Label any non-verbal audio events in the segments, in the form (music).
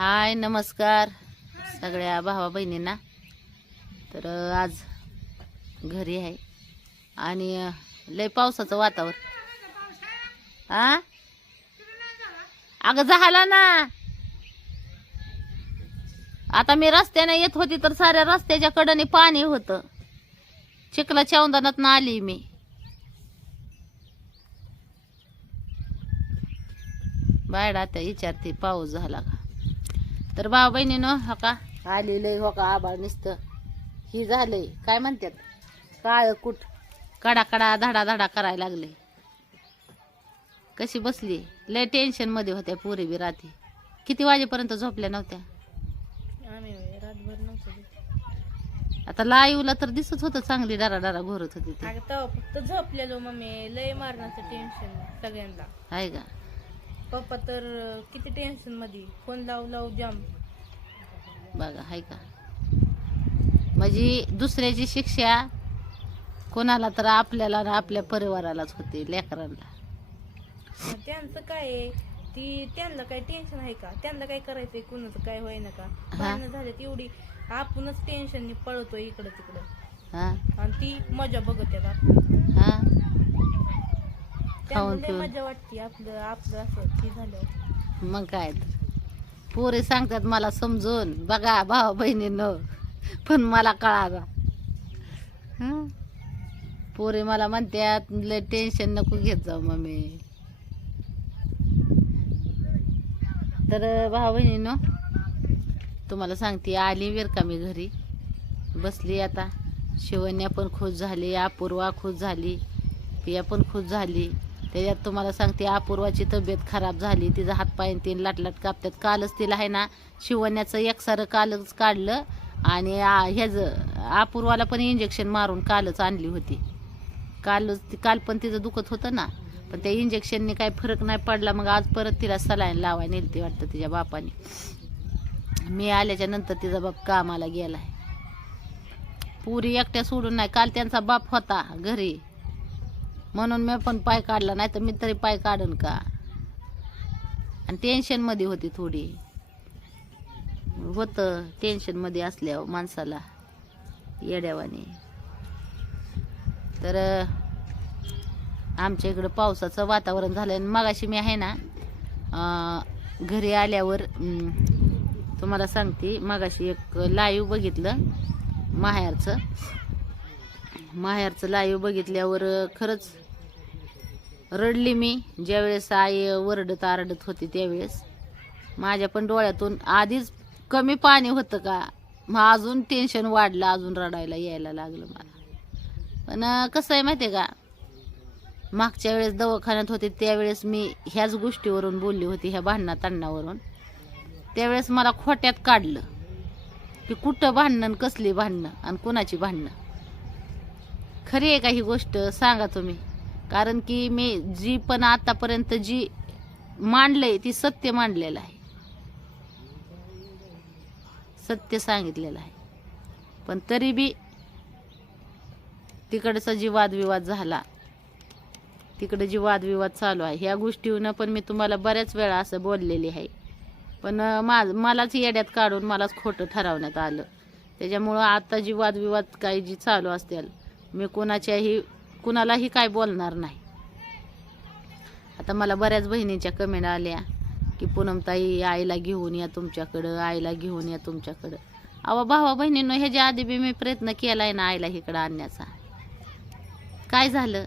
हाय नमस्कार. सगळ्या भावा बहिणींना. तर आज घरी आहे. आणि लय पावसाचं वातावरण. आ? अगं झाला ना. आता मी रस्त्याने येत होती तर साऱ्या रस्त्याच्या कडेने पाणी होतं. चिखला चौंदनात आली मी. बायडा त्या विचारते पाऊस झाला का? तर भावा बहिणीनं हो का? आलेलंय हो का आबाळ नुसतं. ही झालंय. काय म्हणतात? काळ कुठ? कडा कडा धडा धडा करायला लागले. कशी बसली? लय टेन्शनमध्ये होत्या पुरी बी रात्री. किती वाजेपर्यंत झोपल्या नव्हत्या? आम्ही रातभर नव्हतो आता लाईव्हला तर दिसत होतं चांगली डरा डरा घोरत होती ती. अगं तेव्हा फक्त झोपलेलो मम्मी. लय मारण्याचं टेन्शन सगळ्यांना. आहे का? पप्पा तर किती टेन्शनमध्ये फोन लावू लावू जाम बघा आहे का? म्हणजे दुसऱ्याची शिक्षा कोणाला तर आपल्याला ना आपल्या परिवारालाच होते लेकरांना. मग त्यांचं काय आहे? ती त्यांना काय टेन्शन आहे का? त्यांना काय करायचंय? कुणाचं काय होईना का? भांडणं झाले एवढी. आपणच टेन्शन पळतो इकडं तिकडं हा. आणि ती मजा बघत आहेत आपण हा. त्यांना खाऊन पिऊन. मजा वाटते आपलं असं मग काय तर. पोरे सांगतात मला समजून बघा भावा बहिणीनं पण मला कळाला. हं? पोरे मला म्हणतात लय टेन्शन नको घेत जाऊ मम्मी. तर भावा बहिणीनं तुम्हाला सांगते आली वेर का मी घरी? बसली आता. शिवण्या पण खुश झाली अपूर्वा खुश झाली पिया पण खुश झाली. त्याच्यात तुम्हाला सांगते अपूर्वाची तब्येत खराब झाली तिचा हातपाय तीन लाटलाट कापतात. कालच तिला आहे ना शिवण्याचं एकसारं कालच काढलं आणि ह्याचं अपूर्वाला पण इंजेक्शन मारून कालच आणली होती. कालच ती काल पण तिचं दुखत होतं ना पण त्या इंजेक्शनने काही फरक नाही पडला. मग आज परत तिला सलाईन लावाय नेलती वाटतं तिच्या बापाने. मी आल्याच्यानंतर तिचा बाप कामाला गेलाय. पुरी एकट्या सोडून नाही. काल त्यांचा बाप होता घरी. म्हणून मी पण पाय काढला नाही तर मी तरी पाय काढन का? आणि टेन्शनमध्ये होती थोडी. होतं टेन्शनमध्ये असल्या असल्यावर माणसाला येड्यावाने. तर आमच्या इकडं पावसाचं वातावरण झालं आणि मगाशी मी आहे ना घरी आल्यावर तुम्हाला सांगते मगाशी एक लाईव्ह बघितलं माहेरचं. माहेरचं लाईव्ह बघितल्यावर खरंच रडली मी. ज्यावेळेस आई वरडत आरडत होती त्यावेळेस. माझ्या पण डोळ्यातून आधीच कमी पाणी होतं का? मग अजून टेन्शन वाढलं अजून रडायला यायला लागलं मला. पण कसं आहे माहिती आहे का? मागच्या वेळेस दवाखान्यात होते त्यावेळेस मी ह्याच गोष्टीवरून बोलली होती ह्या भांडणा तांडणावरून. त्यावेळेस मला खोट्यात काढलं. की कुठं भांडणं आणि कसली भांडणं आणि कोणाची भांडणं? खरी आहे का ही गोष्ट? सांगा तुम्ही. कारण की मी जी पण आतापर्यंत जी मांडलंय ती सत्य मांडलेलं आहे. सत्य सांगितलेलं आहे. पण तरी बी तिकडचा जी वादविवाद झाला तिकडे जी वादविवाद चालू आहे ह्या गोष्टीवरनं पण मी तुम्हाला बऱ्याच वेळा असं बोललेली आहे. पण मा मलाच येड्यात काढून मलाच खोटं ठरवण्यात आलं. त्याच्यामुळं आता जी वादविवाद काही जी चालू असतील मी कोणाच्याही कुणालाही काय बोलणार नाही. आता मला बऱ्याच बहिणींच्या कमेंट आल्या की पूनमताई आईला घेऊन या तुमच्याकडं आईला घेऊन या तुमच्याकडं. अवा भावा बहिणीनं ह्याच्या आधी बी मी प्रयत्न केला आहे ना आईला इकडं आणण्याचा. काय झालं?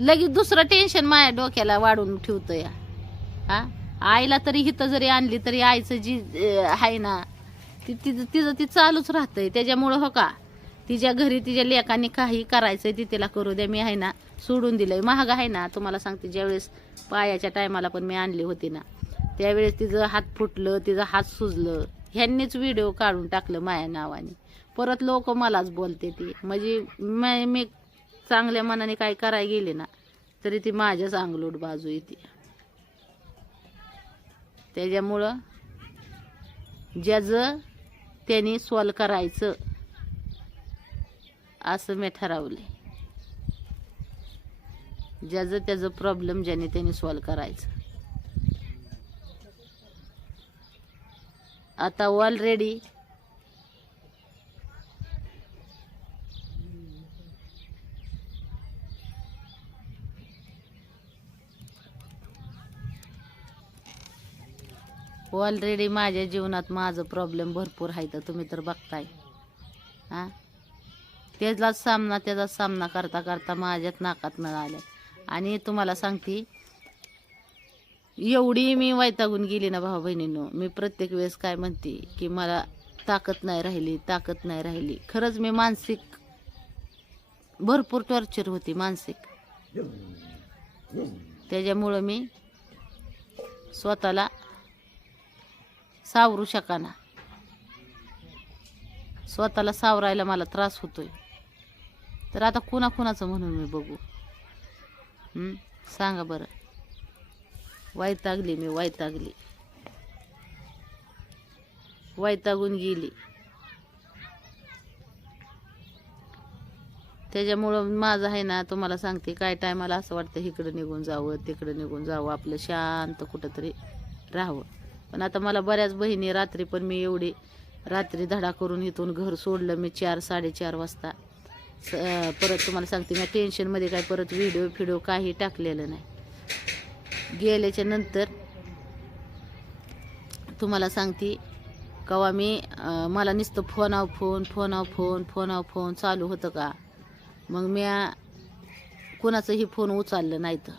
लगेच दुसरं टेन्शन माझ्या डोक्याला वाढून ठेवतं या हा? आईला तरी हिथं जरी आणली तरी आईचं जी आहे ना ती तिचं तिचं ती चालूच राहतंय. त्याच्यामुळं हो का? तिच्या घरी तिच्या लेकांनी काही करायचंय ती तिला करू द्या मी आहे ना सोडून दिलंय. महाग आहे ना तुम्हाला सांगते ज्यावेळेस पायाच्या टायमाला पण मी आणली होती ना त्यावेळेस तिचं हात फुटलं तिचं हात सुजलं. ह्यांनीच व्हिडिओ काढून टाकलं माया नावाने. परत लोक मलाच बोलते ती. म्हणजे मी मी चांगल्या मनाने काय कराय गेले ना तरी ती माझ्याच अंगलोट बाजू येते. त्याच्यामुळं ज्याचं त्यांनी सॉल्व करायचं असं मी ठरवले ज्याचं त्याचं प्रॉब्लेम ज्याने त्यांनी सॉल्व करायचं. आता ऑलरेडी ऑलरेडी माझ्या जीवनात माझं प्रॉब्लेम भरपूर आहे तर तुम्ही तर बघताय. हां? त्याचा सामना त्याचा सामना करता करता माझ्यात नाकात नळ आले आणि तुम्हाला सांगते एवढी मी वैतागून गेली ना भाऊ बहिणीनो मी प्रत्येक वेळेस काय म्हणते की मला ताकद नाही राहिली ताकद नाही राहिली. खरंच मी मानसिक भरपूर टॉर्चर होती मानसिक. त्याच्यामुळं मी स्वतःला सावरू शकाना. स्वतःला सावरायला मला त्रास होतोय. तर आता कुणा कुणाचं म्हणून मी बघू. सांगा बरं. वैतागली मी वैतागली वैतागून गेली. त्याच्यामुळं माझं आहे ना तुम्हाला सांगते काय टायमाला असं वाटतं इकडं निघून जावं तिकडं निघून जावं आपलं शांत कुठंतरी राहावं. पण आता मला बऱ्याच बहिणी रात्री पण मी एवढी रात्री धडा करून इथून घर सोडलं मी चार साडेचार वाजता. परत तुम्हाला सांगते मी टेन्शनमध्ये काय परत व्हिडिओ फिडिओ काही टाकलेलं नाही. गेल्याच्यानंतर तुम्हाला सांगते कवा मी मला नुसतं फोनाव फोन फोनाव फोन फोनाव फोन चालू होतं का? मग मी कोणाचंही फोन उचललं नाही तर.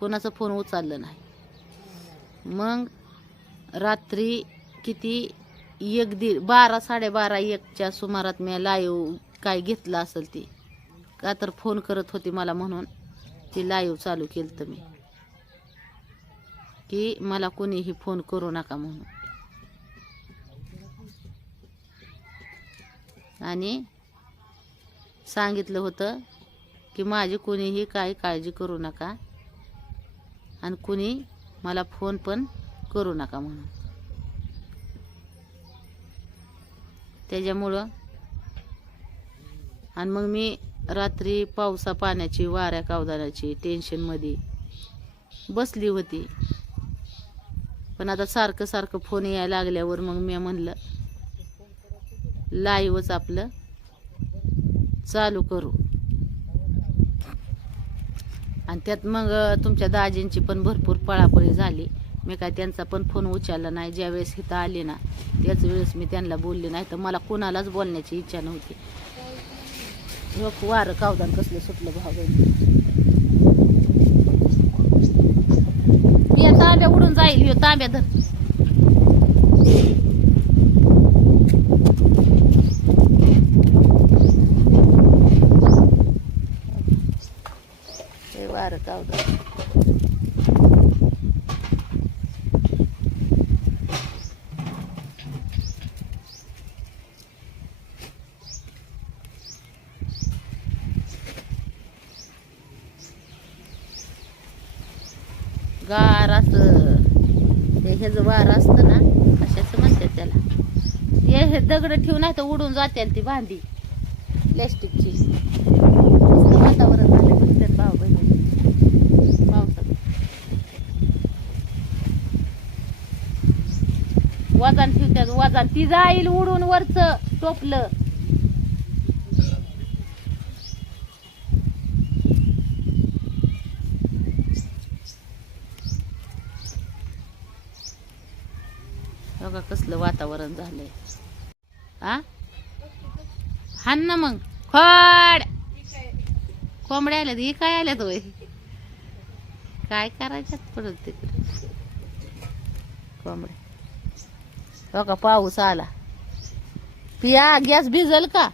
कोणाचं फोन उचललं नाही. मग रात्री किती एक दीड बारा साडेबारा एकच्या सुमारात मी लाईव्ह काय घेतलं असेल ती? का तर फोन करत होती मला म्हणून? ती लाईव्ह चालू केलं तर मी. की मला कोणीही फोन करू नका म्हणून. आणि सांगितलं होतं की माझी कोणीही काही काळजी करू नका आणि कुणी मला फोन पण करू नका म्हणून. त्याच्यामुळं आणि मग मी रात्री पावसा पाण्याची वाऱ्या कावदानाची टेन्शनमध्ये बसली होती. पण आता सारखं सारखं फोन यायला लागल्यावर मग मी म्हणलं लाईवच आपलं चालू करू. आणि त्यात मग तुमच्या दाजींची पण भरपूर पळापळी झाली. मी काय त्यांचा पण फोन उचलला नाही ज्यावेळेस इथं आले ना त्याच वेळेस मी त्यांना बोलले नाही तर मला कोणालाच बोलण्याची इच्छा नव्हती. लोक वारं कावदान कसलं सुटलं भाऊ या तांब्या उडून जाईल तांब्या धर हे वारं कावदान गार असं ते ह्याचं वार असतं ना अशाच म्हणतात त्याला हे हे दगड ठेवून नाही तर उडून जाते ती भांडी. प्लॅस्टिकची वातावरण झालं म्हणतात भाऊ बहिणी पावसात वजन ठेवतात वजन. ती जाईल उडून वरच टोपलं. बघा कसलं वातावरण झालंय. आ हान ना मग. खोड. कोंबड्या आल्यात ही काय आल्यात वय काय करायच्यात परत तिकडे? कोंबड्या. हो बघा पाऊस आला. पिया गॅस भिजल का?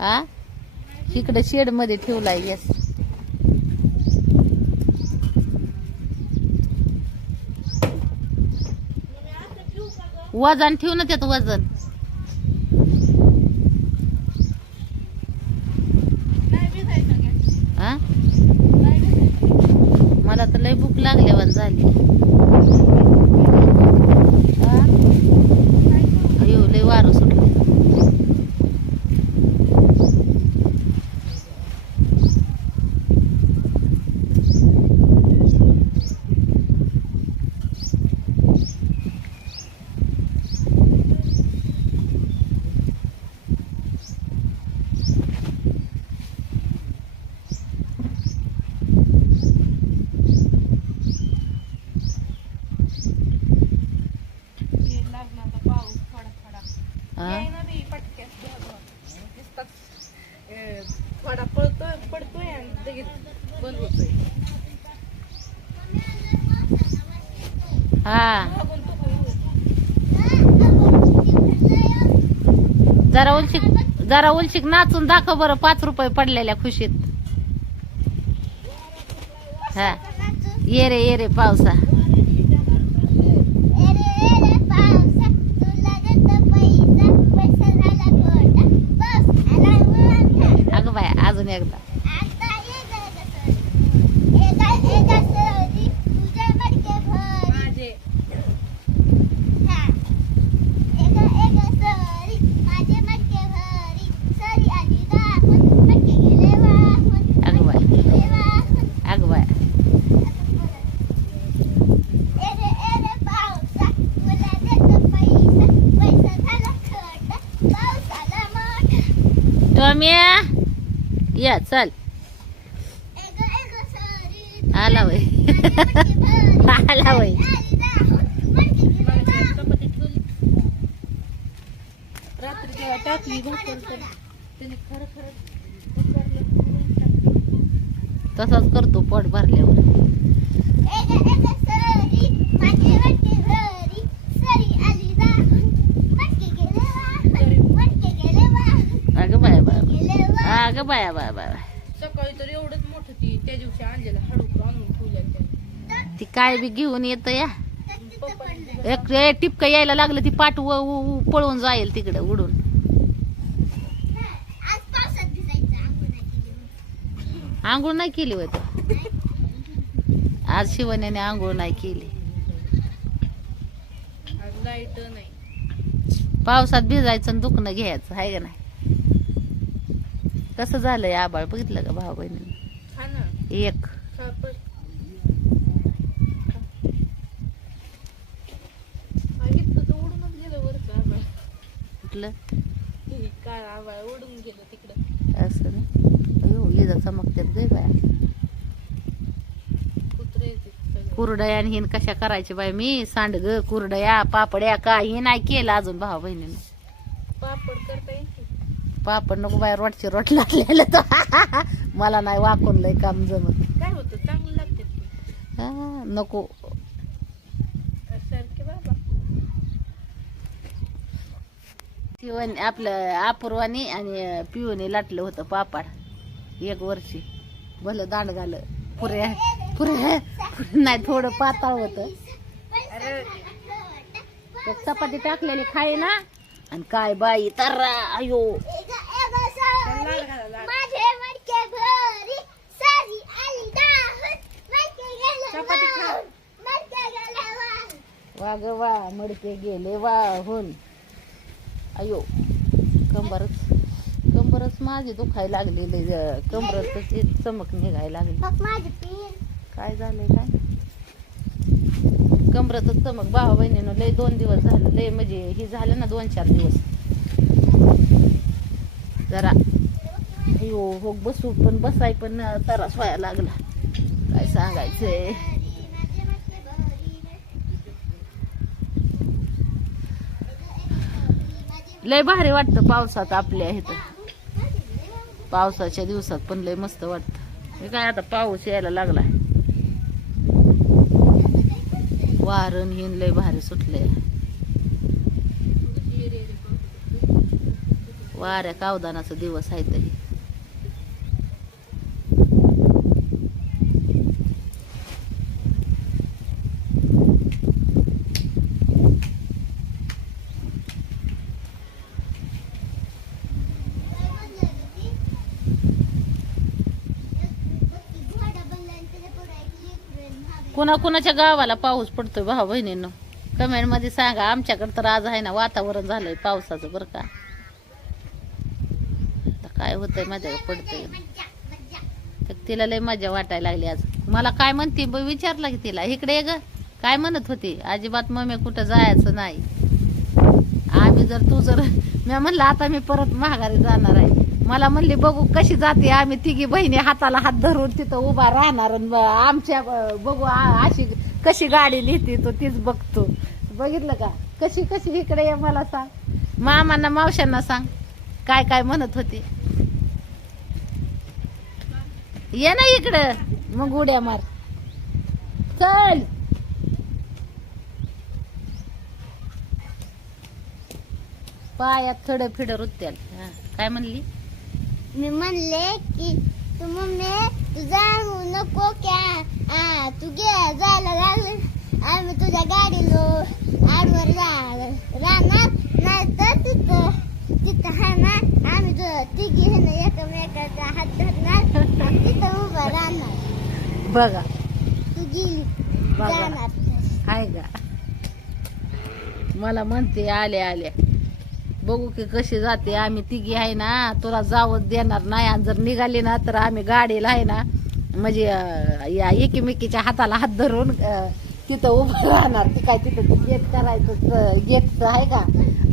हा? इकडे शेडमध्ये ठेवलाय गॅस. वजन ठेव ना त्यात वजन? हा. मला तर लय भूक लागल्यावर झाली हा? अयो लय वारं सुटलं हा मागून तो होईल. जरा उलशिक जरा उलशिक नाचून दाखव बरं पाच रुपये पडलेल्या खुशीत. हा. ये रे ये रे पावसा. टोम्या या चल. आला वय आला वय रात्री जेव्हा टाकली त्याने खरं खरं. तसाच करतो पोट भरल्यावर अगं बाय बाय अगं बाया बाय बाय? सकाळी तर एवढंच मोठं ती त्या दिवशी आणलेलं हाडूक आणून ठेवलेलं त्याने ती काय बी घेऊन येत या. पप्पाने एक ए, टिपकं यायला लागलं ती पाठ व- व- व- पळून जाईल तिकडे उडून. आंघोळ नाही केली होत. आज शिवण्याने आंघोळ नाही केली. आज लाइट नाही. पावसात भिजायचं आणि दुखणं घ्यायचं आहे का नाही? कसं झालंय आबाळ. बघितलं का भाऊ बहिणी एक. कुठलं? असं ना? चमकत्यात गे बाया. कुरडया आणि हिन कशा करायची बाय मी? सांडग कुरडया पापड्या काही नाही केलं अजून भाऊ बहिणीनं पापड करता येईल की? पापड नको बाय रोटची रोट लागलेलं तर. मला नाही वाकून लय काम जमत. काय होतं? चांगलं लागते हा, नको. सारखे बाबा. शिवण आपलं अपूर्वानी आणि पिऊने लाटलं होतं पापड. एक वर्षी. भलं दांड घाल पुऱ्या पुऱ्या नाही थोडं पातळ होतं. चपाती टाकलेली खाई ना आणि काय बाई तर अयो. खा. वा ग वा मडके गेले वाहून. अयो कंबरच कंबरच माझी दुखायला लागलेली कंबरच तशी चमक निघायला लागली. काय झालंय काय? कमरतच चमक. भावा बहिणीनं लय दोन दिवस झालं लय म्हणजे ही झालं ना दोन चार दिवस. जरा अयो हो, हो बसू पण बसाय पण त्रास व्हायला लागला. काय सांगायचंय? लय भारी वाटतं पावसात आपल्या इथं. पावसाच्या दिवसात पण लय मस्त वाटतं. काय आता पाऊस यायला लागला वारण हिन लय भारी सुटले वाऱ्या कावदानाचा दिवस आहे तरी. कुणा कुणाच्या गावाला पाऊस पडतोय भाऊ बहिणींनो. कमेंटमध्ये सांगा आमच्याकडे तर आज आहे ना वातावरण झालंय पावसाचं बरं का. काय होतंय माझ्याकडे पडतंय. तर तिला लय मजा वाटायला लागली आज. मला काय म्हणते ब- की तिला इकडे ग. काय म्हणत होती? अजिबात मम्मी कुठं जायचं नाही. आम्ही जर तू जर (laughs) मी म्हणलं आता मी परत माघारी जाणार आहे. मला म्हणले बघू कशी जाते आम्ही तिघी बहिणी हाताला हात धरून तिथं उभा राहणार आमच्या बघू अशी कशी गाडी नेते तो तीच बघतो. बघितलं का? कशी कशी इकडे ये मला सांग. मामांना मावशांना सांग काय काय म्हणत होती. ये ना इकडं. मग उड्या मार. चल. पायात थोडं फिडर रुत्याल काय म्हणली? मी म्हणले की तू मम्मी तू जाऊ नको क्या आ तू गे जायला लागलं आम्ही तुझ्या गाडीलो आडवर राहणार नाही तर तिथं तिथं आहे ना आम्ही तुझं तिघी हे ना एकमेकाचा हात धरणार तिथं उभं राहणार. बघा. तू गेली. जाणार. हाय का? मला म्हणते आले आले. बघू की कशी जाते. आम्ही तिघी आहे ना तुला जावं देणार नाही. आणि जर निघाली ना तर आम्ही गाडीला आहे ना म्हणजे या एकीमेकीच्या हाताला हात धरून तिथं उभं राहणार. ती काय तिथं गेट करायचं गेटचं आहे का?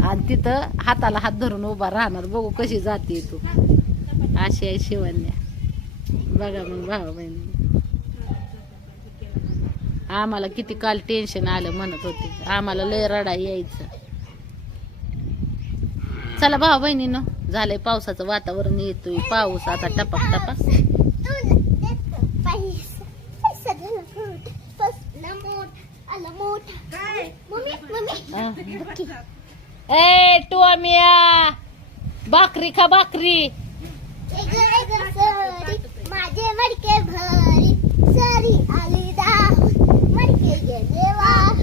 आणि तिथं हाताला हात धरून उभा राहणार. बघू कशी जाते तू. अशी आहे शिवण्या बघा मग भाऊ बहिणी. आम्हाला किती काल टेन्शन आलं म्हणत होते. आम्हाला लय रडा यायचं. चला भाऊ बहिणीनं झालंय पावसाचं वातावरण येतोय पाऊस आता टपक टपाक. ए टोमिया भाकरी खा भाकरी. माझे मडके भरी सरी आली दा मडके गेले वाहून.